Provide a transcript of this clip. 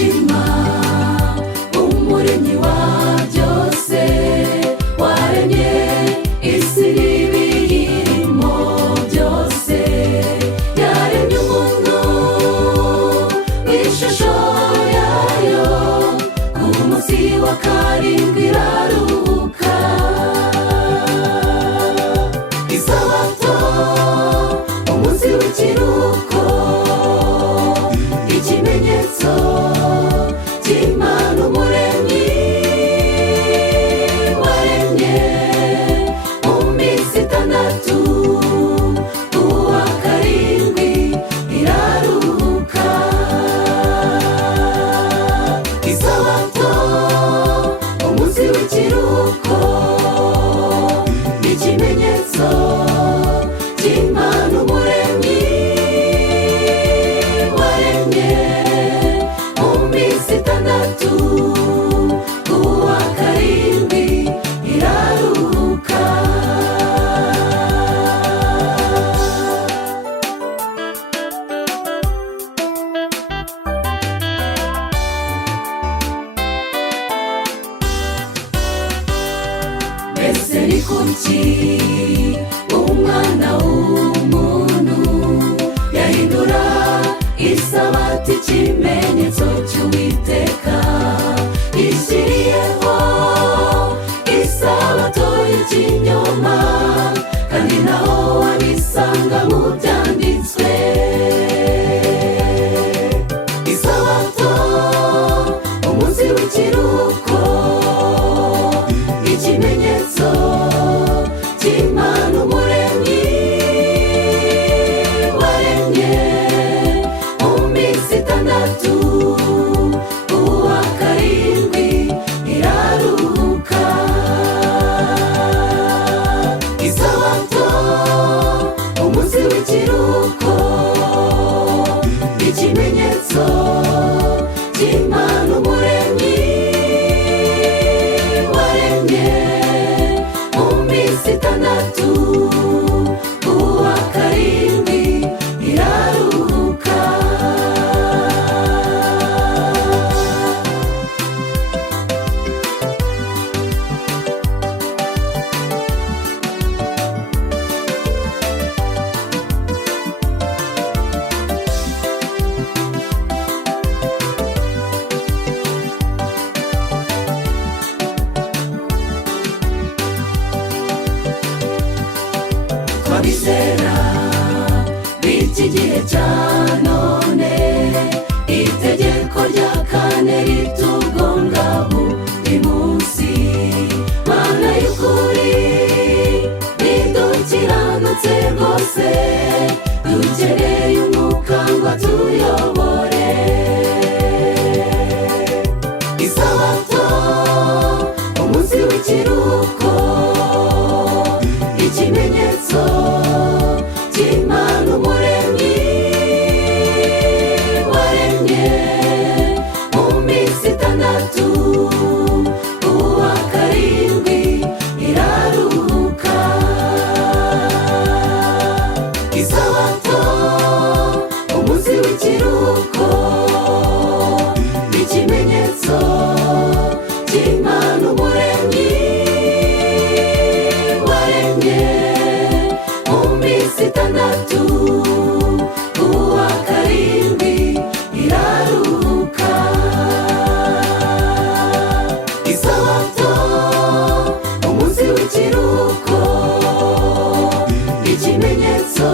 gushima umuremyi wa byose waremye isi n'ibiyirimo byose. Yaremye umuntu w'ishusho yayo, ku munsi wa karindwi iraruhuka. Isabato, umunsi w'ikiruhuko, ikimenyetso cy'Imana umuremyi waremye mu minsi itandatu, uwa karindwi iraruhuka. Isabato, umunsi w'ikiruhuko, ikimenyetso cy'Imana umuremyi waremye mu minsi itandatu, uwa karindwi iraruhuka. Mbese ni kuki umwana w'umuntu yahindura isabato ikimenyetso cy'Uwiteka ishyiriyeho isabato y'ikinyoma, kandi naho wabisanga mu byanditswe. Isabato, umunsi w'ikiruhuko, ikimenyetso cy'Imana umuremyi waremye mu minsi itandatu, uwa karindwi iraruhuka. Isabato, umunsi w'ikiruhuko, ikimenyetso cy'Imana umuremyi waremye mu minsi itandatu, uwa karindwi iraruhuka. Twabizera b'iki gihe cya none, itegeko rya kane ritugonga buri munsi. Mana y'ukuri ntidukiranutse rwose, dukeneye umwuka ngo atuyobore. Isabato, umunsi w'ikiruhuko, ikimenyetso cy'Imana umuremyi waremye mu minsi itandatu, uwa karindwi iraruhuka. Isabato, umunsi w'ikiruhuko, ikimenyetso cy'Imana umuremyi waremye mu minsi itandatu, uwa karindwi iraruhuka. Isabato, umunsi w'ikiruhuko, ikimenyetso